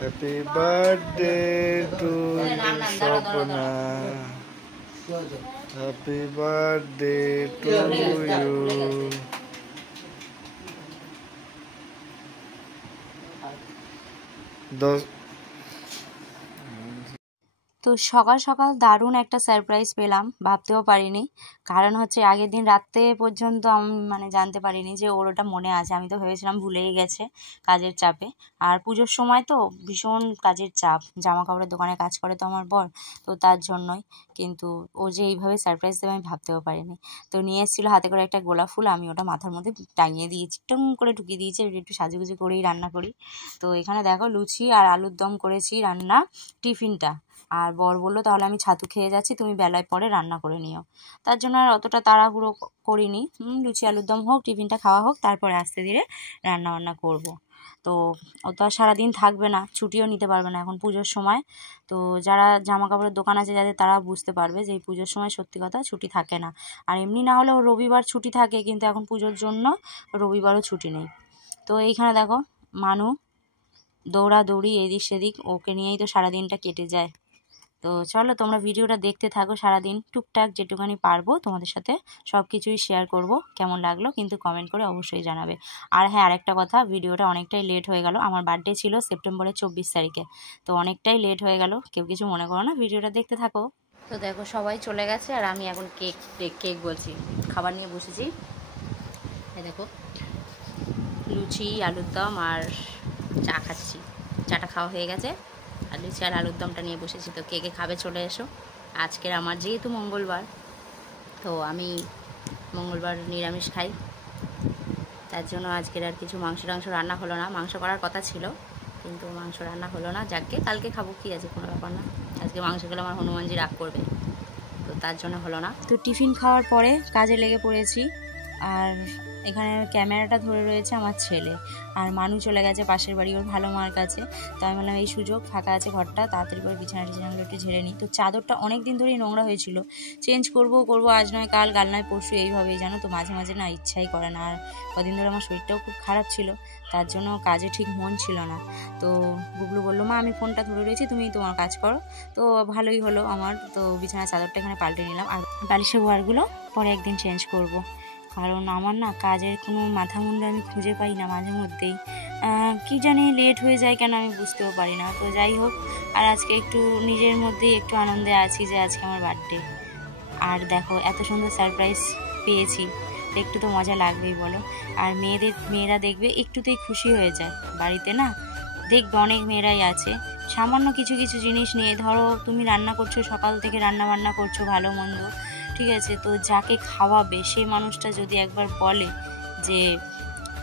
Happy birthday to Swapna, happy birthday to you. তো সকাল সকাল দারুণ একটা সারপ্রাইজ পেলাম, ভাবতেও পারিনি। কারণ হচ্ছে আগের দিন রাত্রে পর্যন্ত আমি জানতে পারিনি যে ওর ওটা মনে আছে। আমি তো ভেবেছিলাম ভুলেই গেছে কাজের চাপে। আর পুজোর সময় তো ভীষণ কাজের চাপ, জামা কাপড়ের দোকানে কাজ করে তো আমার বর, তো তার জন্যই। কিন্তু ও যে এইভাবে সারপ্রাইজ দেবে আমি ভাবতেও পারিনি। তো নিয়ে এসেছিলো হাতে করে একটা গোলাপ ফুল, আমি ওটা মাথার মধ্যে টাঙিয়ে দিয়েছি, টুম করে ঢুকিয়ে দিয়েছি। একটু সাজুগুজু করেই রান্না করি। তো এখানে দেখো লুচি আর আলুর দম করেছি রান্না, টিফিনটা। আর বর বললো তাহলে আমি ছাতু খেয়ে যাচ্ছি, তুমি বেলায় পরে রান্না করে নিও। তার জন্য আর অতটা তাড়াহুড়ো করিনি। লুচি আলুর দম হোক, টিফিনটা খাওয়া হোক, তারপরে আস্তে ধীরে রান্না বান্না করব। তো ও তো আর সারাদিন থাকবে না, ছুটিও নিতে পারবে না এখন পুজোর সময়। তো যারা জামা কাপড়ের দোকান আছে যাদের, তারা বুঝতে পারবে যে এই পুজোর সময় সত্যি কথা ছুটি থাকে না। আর এমনি না হলেও রবিবার ছুটি থাকে, কিন্তু এখন পুজোর জন্য রবিবারও ছুটি নেই। তো এইখানে দেখো মানু দৌড়াদৌড়ি এদিক সেদিক, ওকে নিয়েই তো সারাদিনটা কেটে যায়। তো চলো তোমরা ভিডিওটা দেখতে থাকো। সারাদিন টুকটাক যেটুখানি পারবো তোমাদের সাথে সব কিছুই শেয়ার করব। কেমন লাগলো কিন্তু কমেন্ট করে অবশ্যই জানাবে। আর হ্যাঁ, আরেকটা কথা, ভিডিওটা অনেকটাই লেট হয়ে গেল। আমার বার্থডে ছিল সেপ্টেম্বরের 24 তারিখে, তো অনেকটাই লেট হয়ে গেল। কেউ কিছু মনে করো না, ভিডিওটা দেখতে থাকো। তো দেখো সবাই চলে গেছে আর আমি এখন কেক বলছি, খাবার নিয়ে বসেছি। এই দেখো লুচি আলুর দম আর চা খাচ্ছি। চাটা খাওয়া হয়ে গেছে আর লুচি আর আলুর দমটা নিয়ে বসেছি। তো কে কে খাবে চলে এসো। আজকের আমার যেহেতু মঙ্গলবার, তো আমি মঙ্গলবার নিরামিষ খাই, তার জন্য আজকের আর কিছু মাংস টাংস রান্না হলো না। মাংস করার কথা ছিল কিন্তু মাংস রান্না হলো না। যাকে কালকে খাবো, কি আছে, কোনো ব্যাপার না। আজকে মাংস খেলে আমার হনুমানজি রাগ করবে, তো তার জন্য হলো না। তো টিফিন খাওয়ার পরে কাজে লেগে পড়েছি। আর এখানে ক্যামেরাটা ধরে রয়েছে আমার ছেলে, আর মানু চলে গেছে পাশের বাড়ি ওর ভালো মার কাছে। তো আমি বললাম এই সুযোগ ফাঁকা আছে ঘরটা, তাড়াতাড়ি করে বিছানা টিছানাগুলো একটু ঝেড়ে নিই। তো চাদরটা অনেক দিন ধরেই নোংরা হয়েছিল, চেঞ্জ করবো আজ নয় কাল, কাল নয় পরশু, এইভাবেই জানো তো। মাঝে মাঝে না ইচ্ছাই করে না। আর কদিন ধরে আমার শরীরটাও খুব খারাপ ছিল, তার জন্য কাজে ঠিক মন ছিল না। তো বুবলু বললো মা আমি ফোনটা ধরে রয়েছি, তুমি তোমার কাজ করো। তো ভালোই হলো আমার। তো বিছানার চাদরটা এখানে পাল্টে নিলাম, আর বালিশের ওয়ারগুলো পরে একদিন চেঞ্জ করব। কারণ আমার না কাজের কোনো মাথা মুন্ডু আমি খুঁজে পাই না মাঝে মধ্যেই। কী জানি লেট হয়ে যায় কেন আমি বুঝতেও পারি না। তো যাই হোক, আর আজকে একটু নিজের মধ্যেই একটু আনন্দে আছি যে আজকে আমার বার্থডে। আর দেখো এত সুন্দর সারপ্রাইজ পেয়েছি, একটু তো মজা লাগবেই বলো। আর মেয়েরা দেখবে একটুতেই খুশি হয়ে যায় বাড়িতে, না দেখবে অনেক মেয়েরাই আছে সামান্য কিছু কিছু জিনিস নিয়ে। ধরো তুমি রান্না করছো, সকাল থেকে রান্না বান্না করছো ভালো মন্দ, ঠিক আছে, তো যাকে খাওয়াবে সেই মানুষটা যদি একবার বলে যে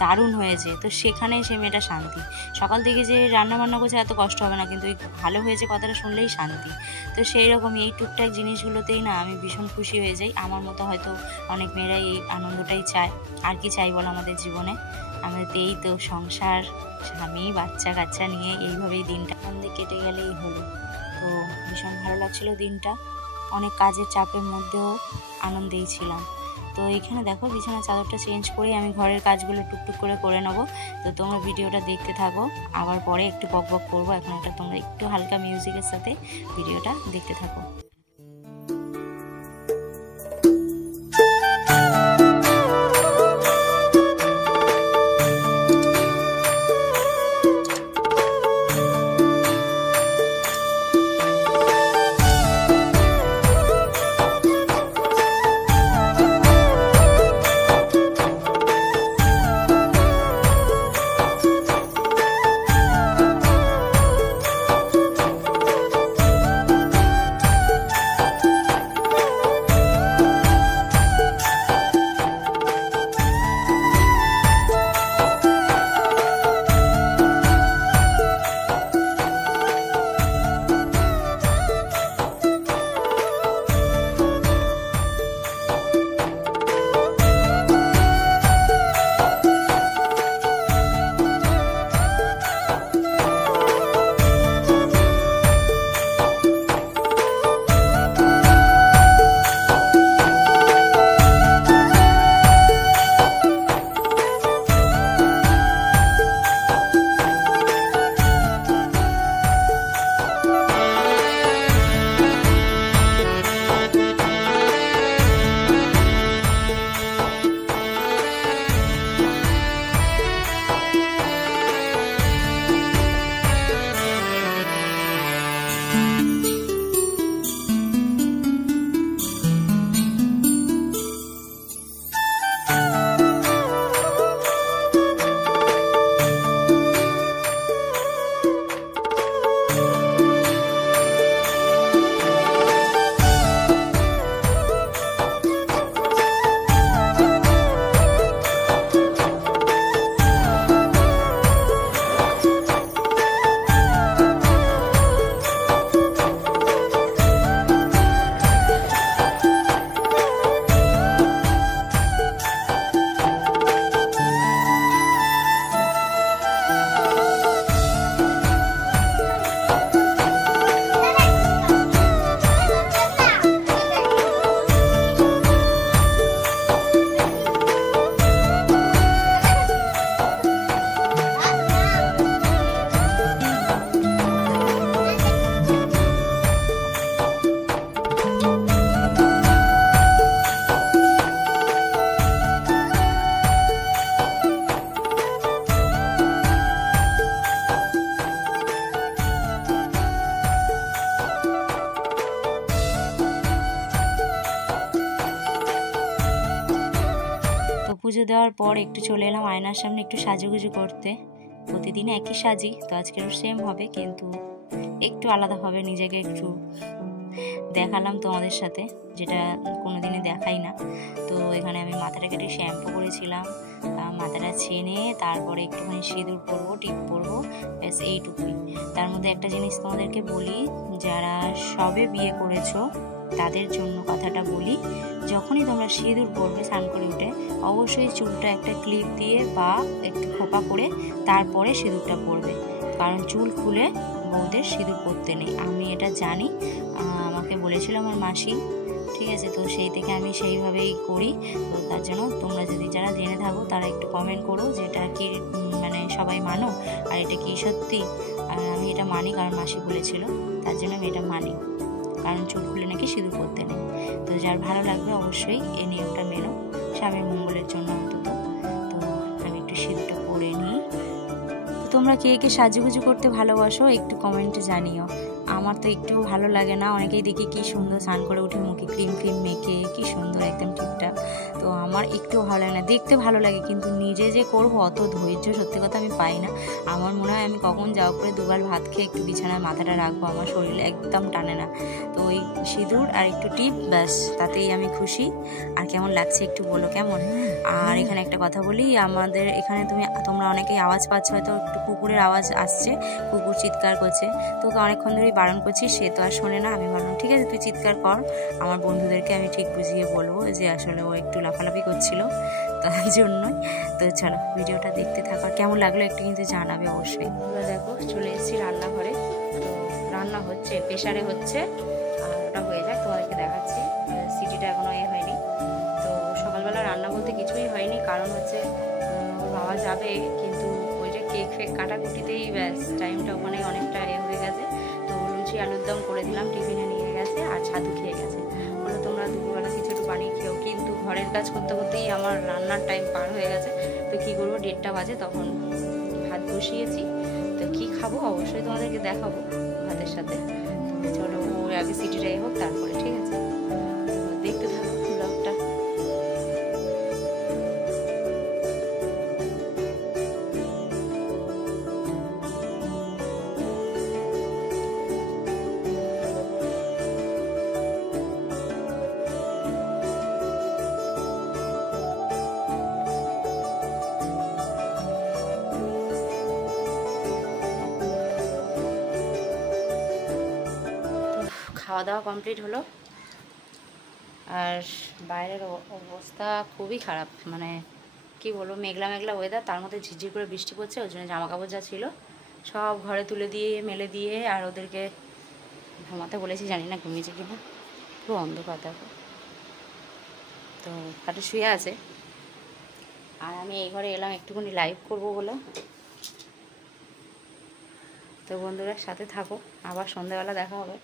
দারুণ হয়েছে, তো সেখানে সে মেয়েটা শান্তি। সকাল থেকে যে রান্না বান্না করছে এত কষ্ট হবে না, কিন্তু এই ভালো হয়েছে কথাটা শুনলেই শান্তি। তো সেই রকমই এই টুকটাক জিনিসগুলোতেই না আমি ভীষণ খুশি হয়ে যাই। আমার মতো হয়তো অনেক মেয়েরাই এই আনন্দটাই চায়। আর কি চাই বলো আমাদের জীবনে? আমাদের এই তো সংসার, স্বামী, বাচ্চা কাচ্চা নিয়ে এইভাবেই দিনটা আনন্দে কেটে গেলেই হলো। তো ভীষণ ভালো লাগছিলো দিনটা, অনেক কাজের চাপের মধ্যেও আনন্দেই ছিলাম। তো এখানে দেখো বিছানা চাদরটা চেঞ্জ করে আমি ঘরের কাজগুলো টুকটুক করে নেবো। তো তোমরা ভিডিওটা দেখতে থাকো, আবার পরে একটু বক করবো। এখন একটা তোমরা একটু হালকা মিউজিকের সাথে ভিডিওটা দেখতে থাকো। পুজো দেওয়ার পর একটু চলে এলাম আয়নার সামনে একটু সাজুগুজু করতে। প্রতিদিন একই সাজি, তো আজকেরও সেম হবে, কিন্তু একটু আলাদা হবে। নিজেকে একটু দেখালাম তোমাদের সাথে, যেটা কোনোদিনই দেখাই না। তো এখানে আমি মাথাটাকে একটু শ্যাম্পু করেছিলাম, মাথাটা ছেনে তারপরে একটুখানি সিঁদুর পরবো, টিপ পরবো, ব্যাস এইটুকুই। তার মধ্যে একটা জিনিস তোমাদেরকে বলি, যারা সবে বিয়ে করেছো তাদের জন্য কথাটা বলি, যখনই তোমরা সিঁদুর পরবে স্নান করে উঠে, অবশ্যই চুলটা একটা ক্লিপ দিয়ে বা একটু খোপা করে তারপরে সিঁদুরটা পরবে, কারণ চুল খুলে বউদের সিঁদুর পরতে নেই। আমি এটা জানি, আমাকে বলেছিল আমার মাসি, ঠিক আছে? তো সেই থেকে আমি সেইভাবেই করি। তো তার জন্য তোমরা যদি যারা জেনে থাকো তারা একটু কমেন্ট করো যে এটা কি মানে সবাই মানো, আর এটা কি সত্যি? আর আমি এটা মানি, কারণ মাসি বলেছিল, তার জন্য আমি এটা মানি, কারণ চুল খুলে নাকি সিঁদুর পরতে নেই। তো যার ভালো লাগবে অবশ্যই এই নিয়মটা মেনো, স্বামীর মঙ্গলের জন্য অন্তত। তো আমি একটু সিঁদুরটা পরে নিই। তোমরা কে কে সাজুগুজু করতে ভালোবাসো একটু কমেন্টে জানিও। আমার তো একটু ভালো লাগে না, অনেকেই দেখি কি সুন্দর স্নান করে উঠে মুখে ক্রিম ফ্রিম মেখে কি সুন্দর একদম ঠিকঠাক, তো আমার একটু ভালো লাগে না। দেখতে ভালো লাগে, কিন্তু নিজে যে করবো অত ধৈর্য সত্যি কথা আমি পাই না। আমার মনে হয় আমি কখন যাওয়ার পরে দুগাল ভাত খেয়ে একটু বিছানায় মাথাটা রাখবো, আমার শরীরে একদম টানে না। তো ওই সিঁদুর আর একটু টিপ, ব্যাস তাতেই আমি খুশি। আর কেমন লাগছে একটু বলো কেমন। আর এখানে একটা কথা বলি, আমাদের এখানে তোমরা অনেকেই আওয়াজ পাচ্ছ, হয়তো একটু কুকুরের আওয়াজ আসছে, কুকুর চিৎকার করছে। তোকে অনেকক্ষণ ধরেই বারণ করছি, সে তো আর শোনে না। আমি বললাম ঠিক আছে তুই চিৎকার কর, আমার বন্ধুদেরকে আমি ঠিক বুঝিয়ে বলবো যে আসলে ও একটু লাফালাফি করছিল, তার জন্যই। তো চলো ভিডিওটা দেখতে থাকো, কেমন লাগলো একটু কিন্তু জানাবে অবশ্যই। তোমরা দেখো চলে এসেছি রান্নাঘরে, তো রান্না হচ্ছে, প্রেশারে হচ্ছে, আর ওটা হয়ে যাক তোমাদেরকে দেখাচ্ছি। সিটিটা এখনো হয়নি। তো সকালবেলা রান্না বলতে কিছুই হয়নি, কারণ হচ্ছে বাবা যাবে, কিন্তু ওই যে কেক ফেক কাটাকুটিতেই ব্যাস টাইমটা ওখানে অনেকটা হয়ে গেছে। তো লুচি আলুর দম করে দিলাম, টিফিনে নিয়ে গেছে, আর ছাতু খেয়ে গেছে। বলো তোমরা দুপুরবেলা কিছু একটু বানিয়ে খেও, কিন্তু ঘরের কাজ করতে করতেই আমার রান্নার টাইম পার হয়ে গেছে। তো কী করবো, 1:30 বাজে, তখন ভাত বসিয়েছি। তো কী খাবো অবশ্যই তোমাদেরকে দেখাবো ভাতের সাথে। চলো ও আগে সিটিটাই হোক, তারপরে ঠিক আছে? দেখতে থাকো ব্লগটা। খাওয়া দাওয়া কমপ্লিট হলো, আর বাইরের অবস্থা খুবই খারাপ, মানে কি বলবো, মেঘলা মেঘলা ওয়েদার, তার মধ্যে ঝিরঝির করে বৃষ্টি পড়ছে। ওই জন্য জামা কাপড় যা ছিল সব ঘরে তুলে দিয়ে মেলে দিয়ে, আর ওদেরকে ঘুমাতে বলেছি, জানি না ঘুমিয়েছে কিনা, পুরো অন্ধকার দেখো। তো খাটে শুয়ে আছে, আর আমি এই ঘরে এলাম একটুখানি লাইভ করবো বলে। তো বন্ধুরা সাথে থাকো, আবার সন্ধ্যাবেলা দেখা হবে।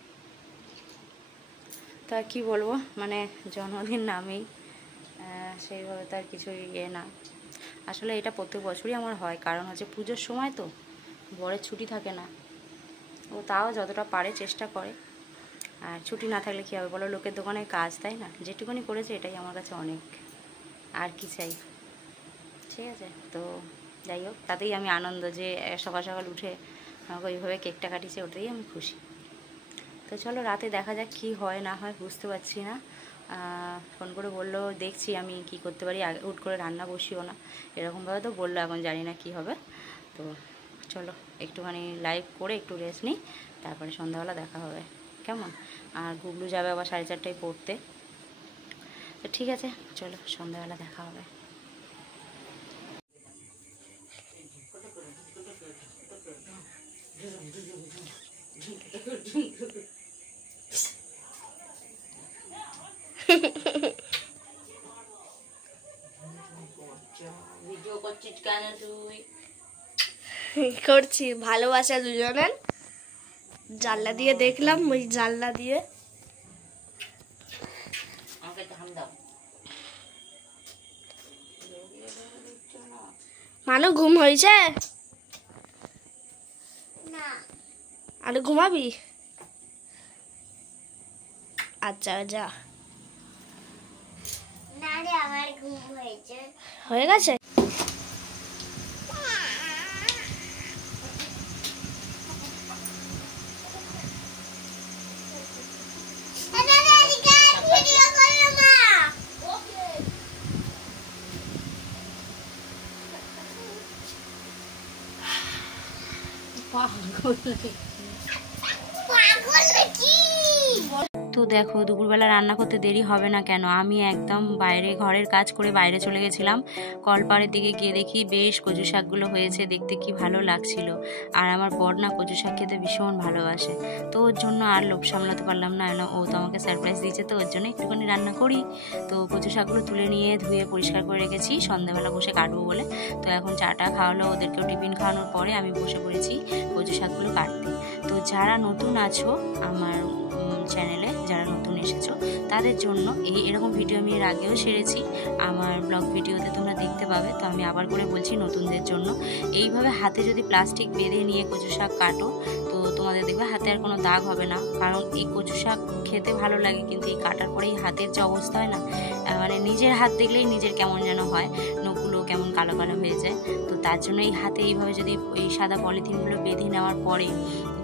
তা কি বলবো, মানে জন্মদিন নামেই সেইভাবে তার কিছুই না। আসলে এটা প্রত্যেক বছরই আমার হয়, কারণ হচ্ছে পুজোর সময় তো বরের ছুটি থাকে না, ও তাও যতটা পারে চেষ্টা করে। আর ছুটি না থাকলে কী হবে বলো, লোকের দোকানে কাজ, তাই না? যেটুকুনি করেছে এটাই আমার কাছে অনেক, আর কি চাই, ঠিক আছে? তো যাই হোক, তাতেই আমি আনন্দ যে সকাল সকাল উঠে আমাকে ওইভাবে কেকটা কাটিয়েছে, ওটাই আমি খুশি। তো চলো রাতে দেখা যাক কি হয় না হয়, বুঝতে পারছি না। ফোন করে বললো দেখছি আমি কি করতে পারি, হুট করে রান্না বসিও না, এরকমভাবে তো বললো, এখন জানি না কি হবে। তো চলো একটুখানি লাইভ করে একটু রেস্ট নিই, তারপরে সন্ধ্যাবেলা দেখা হবে, কেমন? আর গুগলু যাবে আবার 4:30টায় পড়তে। তো ঠিক আছে, চলো সন্ধ্যাবেলা দেখা হবে। ভিডিও করছিস কেন তুই? করছি ভালোবাসা দুজনের, জানলা দিয়ে দেখলাম, ওই জানলা দিয়ে। আমাকে ধাম দাও। মানু ঘুম হয়েছে না? আর ঘুমাবি? আচ্ছা যা। না হয়ে গেছে। তো দেখো দুপুরবেলা রান্না করতে দেরি হবে না কেন, আমি একদম বাইরে ঘরের কাজ করে বাইরে চলে গেছিলাম। কলপাড়ের দিকে গিয়ে দেখি বেশ কচু শাকগুলো হয়েছে, দেখতে কি ভালো লাগছিল। আর আমার বর না কচু শাক খেতে ভীষণ ভালোবাসে, তো ওর জন্য আর লোভ সামলাতে পারলাম না, ও তো আমাকে সারপ্রাইজ দিয়েছে, তো ওর জন্য একটুখানি রান্না করি। তো কচু শাকগুলো তুলে নিয়ে ধুয়ে পরিষ্কার করে রেখেছি সন্ধ্যাবেলা বসে কাটবো বলে। তো এখন চাটা খাওয়ালো, ওদেরকেও টিফিন খাওয়ানোর পরে আমি বসে পড়েছি কচু শাকগুলো কাটতে। তো যারা নতুন আছো আমার চ্যানেলে, যারা নতুন এসেছো তাদের জন্য এরকম ভিডিও আমি এর আগেও সেরেছি, আমার ব্লগ ভিডিওতে তোমরা দেখতে পাবে। তো আমি আবার করে বলছি নতুনদের জন্য, এইভাবে হাতে যদি প্লাস্টিক বেঁধে নিয়ে কচু শাক কাটো তো তোমাদের দেখবে হাতে আর কোনো দাগ হবে না। কারণ এই কচু শাক খেতে ভালো লাগে, কিন্তু এই কাটার পরেই হাতের যে অবস্থা হয় না, মানে নিজের হাত দেখলেই নিজের কেমন যেন হয়, নখগুলো কেমন কালো কালো হয়ে যায়। তো তার জন্য এই হাতে এইভাবে যদি এই সাদা পলিথিনগুলো বেঁধে নেওয়ার পরে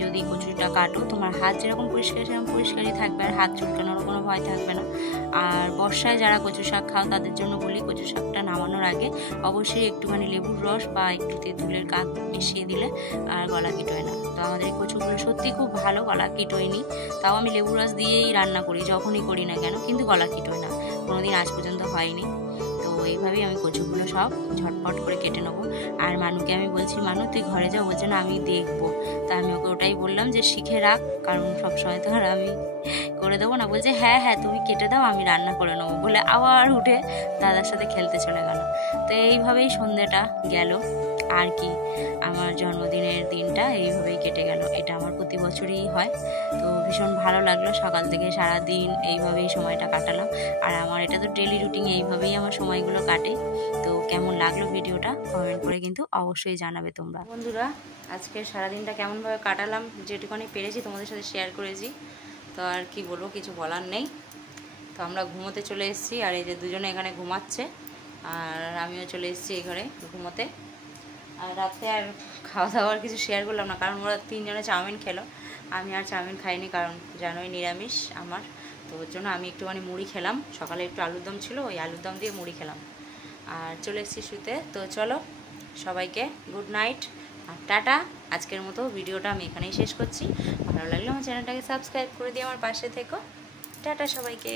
যদি কচুটা কাটো, তোমার হাত যেরকম পরিষ্কার সেরকম পরিষ্কারই থাকবে, আর হাত চুলকানোর কোনো ভয় থাকবে না। আর বর্ষায় যারা কচু শাক খাও তাদের জন্য বলি, কচু শাকটা নামানোর আগে অবশ্যই একটুখানি লেবুর রস বা একটু তেঁতুলের কাক মিশিয়ে দিলে আর গলা কিটোয় না। তো আমাদের এই কচুগুলো সত্যি খুব ভালো, গলা কিটোয়নি। তাও আমি লেবুর রস দিয়েই রান্না করি যখনই করি না কেন, কিন্তু গলা কিটোয় না, কোনোদিন আজ পর্যন্ত হয়নি। তো এইভাবেই আমি কচুগুলো সব ঝটপট করে কেটে নেবো। আর মানুকে আমি বলছি, মানু তুই ঘরে যাও, বলছে না আমি দেখবো। তা আমি ওকে ওটাই বললাম যে শিখে রাখ, কারণ সবসময় তো আর আমি করে দেবো না। বলছে হ্যাঁ হ্যাঁ তুমি কেটে দাও, আমি রান্না করে নেবো বলে আবার উঠে দাদার সাথে খেলতে চলে গেল। তো এইভাবেই সন্ধ্যেটা গেল আর কি, আমার জন্মদিনের দিনটা এইভাবেই কেটে গেল। এটা আমার প্রতি বছরই হয়। তো ভীষণ ভালো লাগলো, সকাল থেকে সারা দিন এইভাবেই সময়টা কাটালাম। আর আমার এটা তো ডেলি রুটিন, এইভাবেই আমার সময়গুলো কাটে। তো কেমন লাগলো ভিডিওটা কমেন্ট করে কিন্তু অবশ্যই জানাবে তোমরা। বন্ধুরা আজকে সারাদিনটা কেমনভাবে কাটালাম, যেটুকুনি পেরেছি তোমাদের সাথে শেয়ার করেছি। তো আর কি বলবো, কিছু বলার নেই। তো আমরা ঘুমোতে চলে এসেছি, আর এই যে দুজনে এখানে ঘুমাচ্ছে, আর আমিও চলে এসেছি এই ঘরে ঘুমোতে। আর রাতে আর খাওয়া দাওয়ার কিছু শেয়ার করলাম না, কারণ ওরা তিনজনে চাউমিন খেলো, আমি আর চাউমিন খাইনি, কারণ জানোই নিরামিষ আমার। তো ওর জন্য আমি একটুখানি মুড়ি খেলাম, সকালে একটু আলুর দম ছিল, ওই আলুর দম দিয়ে মুড়ি খেলাম আর চলে এসেছি শুতে। তো চলো সবাইকে গুড নাইট আর টাটা। আজকের মতো ভিডিওটা আমি এখানেই শেষ করছি। ভালো লাগলে আমার চ্যানেলটাকে সাবস্ক্রাইব করে দিয়ে আমার পাশে থেকো। টাটা সবাইকে।